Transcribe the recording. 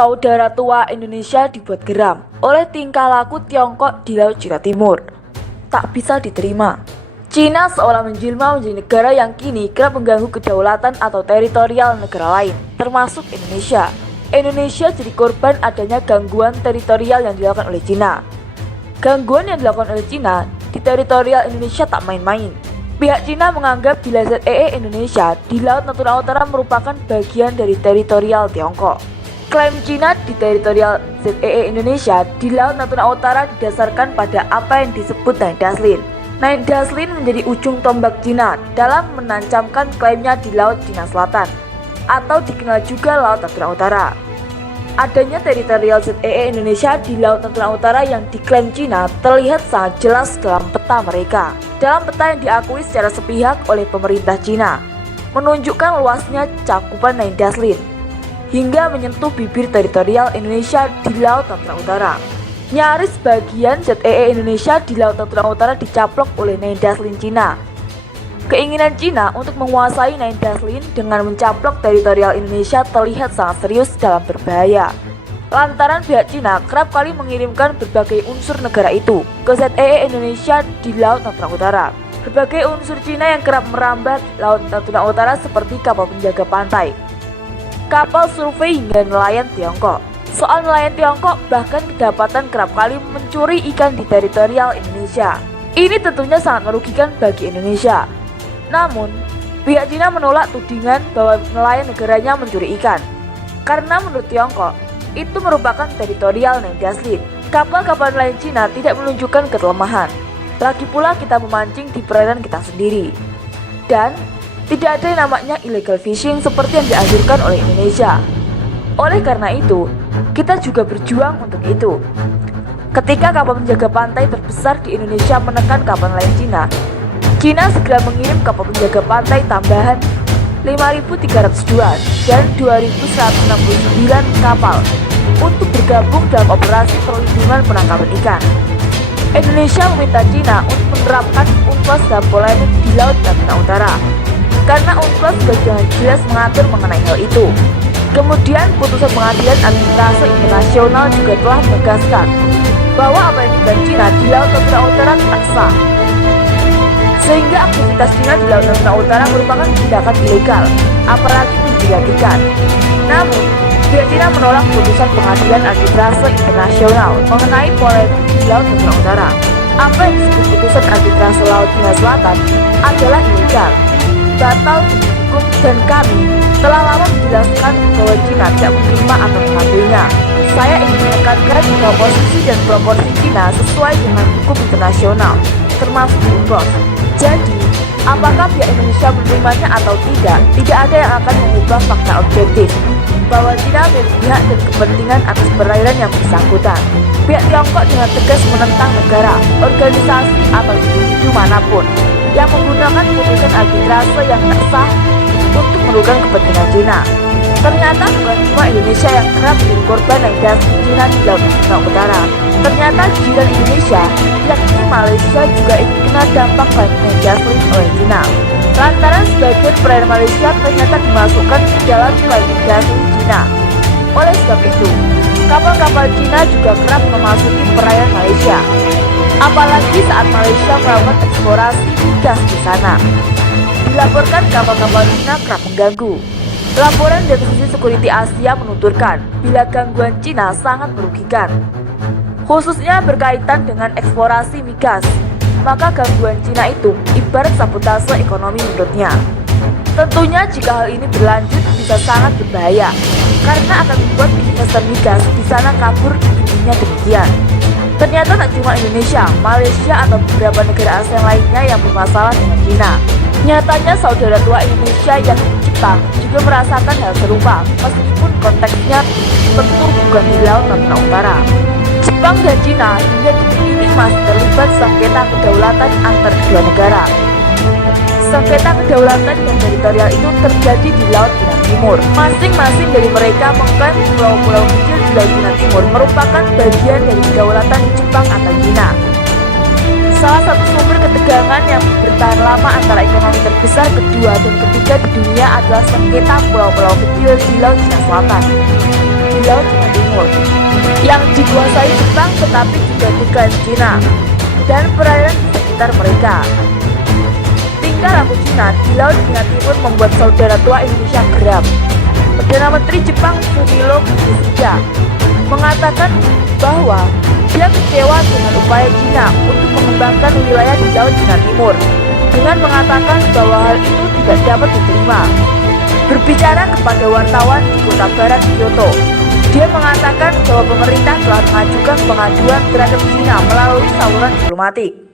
Saudara tua Indonesia dibuat geram oleh tingkah laku Tiongkok di Laut Cina Timur. Tak bisa diterima. Cina seolah menjelma menjadi negara yang kini kerap mengganggu kedaulatan atau teritorial negara lain, termasuk Indonesia. Indonesia jadi korban adanya gangguan teritorial yang dilakukan oleh Cina. Gangguan yang dilakukan oleh Cina di teritorial Indonesia tak main-main. Pihak Cina menganggap bila ZEE Indonesia di Laut Natuna Utara merupakan bagian dari teritorial Tiongkok. Klaim Cina di teritorial ZEE Indonesia di Laut Natuna Utara didasarkan pada apa yang disebut Naik Daslin. Naik Daslin menjadi ujung tombak Cina dalam menancapkan klaimnya di Laut Cina Selatan, atau dikenal juga Laut Natuna Utara. Adanya teritorial ZEE Indonesia di Laut Natuna Utara yang diklaim Cina terlihat sangat jelas dalam peta mereka. Dalam peta yang diakui secara sepihak oleh pemerintah Cina, menunjukkan luasnya cakupan Naik Daslin hingga menyentuh bibir teritorial Indonesia di Laut Natuna Utara. Nyaris bagian ZEE Indonesia di Laut Natuna Utara dicaplok oleh Naik Daslin Cina. Keinginan Cina untuk menguasai Naik Daslin dengan mencaplok teritorial Indonesia terlihat sangat serius dalam berbahaya. Lantaran pihak Cina kerap kali mengirimkan berbagai unsur negara itu ke ZEE Indonesia di Laut Natuna Utara. Berbagai unsur Cina yang kerap merambat Laut Natuna Utara seperti kapal penjaga pantai, kapal survei hingga nelayan Tiongkok. Soal nelayan Tiongkok bahkan kedapatan kerap kali mencuri ikan di teritorial Indonesia. Ini tentunya sangat merugikan bagi Indonesia. Namun, pihak Cina menolak tudingan bahwa nelayan negaranya mencuri ikan. Karena menurut Tiongkok, itu merupakan teritorial Naik Daslin. Kapal-kapal nelayan Cina tidak menunjukkan kelemahan. Lagi pula kita memancing di perairan kita sendiri. Dan tidak ada yang namanya illegal fishing seperti yang dianjurkan oleh Indonesia. Oleh karena itu, kita juga berjuang untuk itu. Ketika kapal penjaga pantai terbesar di Indonesia menekan kapal nelayan Cina, Cina segera mengirim kapal penjaga pantai tambahan 5.302 dan 2.169 kapal untuk bergabung dalam operasi perlindungan penangkapan ikan. Indonesia meminta Cina untuk menerapkan UNCLOS dalam polemik di Laut Natuna Utara, karena UNCLOS sudah dengan jelas mengatur mengenai hal itu. Kemudian putusan pengadilan arbitrase internasional juga telah menegaskan bahwa apa yang dilakukan Cina di Laut Natuna Utara tak sah, sehingga aktivitas Cina di Laut Natuna Utara merupakan tindakan ilegal, apalagi menjadikan. Namun, pihak Cina menolak putusan pengadilan arbitrase internasional mengenai polemik di Laut Natuna Utara. Apa yang disebut putusan arbitrase Laut Cina Selatan adalah ilegal, batal demi hukum, dan kami telah lama menjelaskan bahwa Cina tidak menerima atau mengakuinya. Saya ingin menekankan bahwa posisi dan proporsi Cina sesuai dengan hukum internasional, termasuk UNCLOS. Jadi, apakah pihak Indonesia menerimanya atau tidak ada yang akan mengubah fakta objektif bahwa Cina memiliki pihak dan kepentingan atas perairan yang bersangkutan. Pihak Tiongkok dengan tegas menentang negara, organisasi, atau individu manapun yang menggunakan putusan arbitrase yang tak sah untuk merugikan kepentingan Cina. Ternyata bukan cuma Indonesia yang kerap menjadi korban Naik Daslin Cina di Laut Natuna Utara. Ternyata jiran Indonesia, yakni Malaysia, juga ikut kena dampak Naik Daslin oleh Cina. Lantaran sebagian perairan Malaysia ternyata dimasukkan ke dalam Naik Daslin Cina. Oleh sebab itu, kapal-kapal Cina juga kerap memasuki perairan Malaysia. Apalagi saat Malaysia melakukan eksplorasi gas di sana. Dilaporkan kapal-kapal Cina kerap mengganggu. Laporan dari sisi Security Asia menuturkan bila gangguan Cina sangat merugikan, khususnya berkaitan dengan eksplorasi migas. Maka gangguan Cina itu ibarat sabotase ekonomi menurutnya. Tentunya jika hal ini berlanjut bisa sangat berbahaya, karena akan membuat investor migas di sana kabur, intinya demikian. Ternyata tak cuma Indonesia, Malaysia, atau beberapa negara ASEAN lainnya yang bermasalah dengan Cina. Nyatanya saudara tua Indonesia yang Jepang juga merasakan hal serupa, meskipun konteksnya tentu bukan di Laut Natuna Utara. Jepang dan Cina hingga detik ini masih terlibat sengketa kedaulatan antar kedua negara. Sengketa kedaulatan dan teritorial itu terjadi di Laut Cina Timur. Masing-masing dari mereka mengklaim pulau-pulau kecil di Laut Cina Timur merupakan bagian dari kedaulatan Jepang atau Cina. Salah satu sumber ketegangan yang bertahan lama antara ekonomi terbesar kedua dan ketiga di dunia adalah sengketa pulau-pulau kecil di Laut Cina Selatan, di Laut Cina Timur yang dikuasai Jepang tetapi juga diklaim Cina dan perairan di sekitar mereka. Tingkah laku Cina di Laut Cina Timur membuat saudara tua Indonesia geram. Perdana Menteri Jepang Sunilo Kishida mengatakan bahwa dia kecewa dengan upaya Cina untuk mengembangkan wilayah di Laut Cina Timur dengan mengatakan bahwa hal itu tidak dapat diterima. Berbicara kepada wartawan di kota barat Kyoto, dia mengatakan bahwa pemerintah telah mengajukan pengaduan terhadap Cina melalui saluran diplomatik.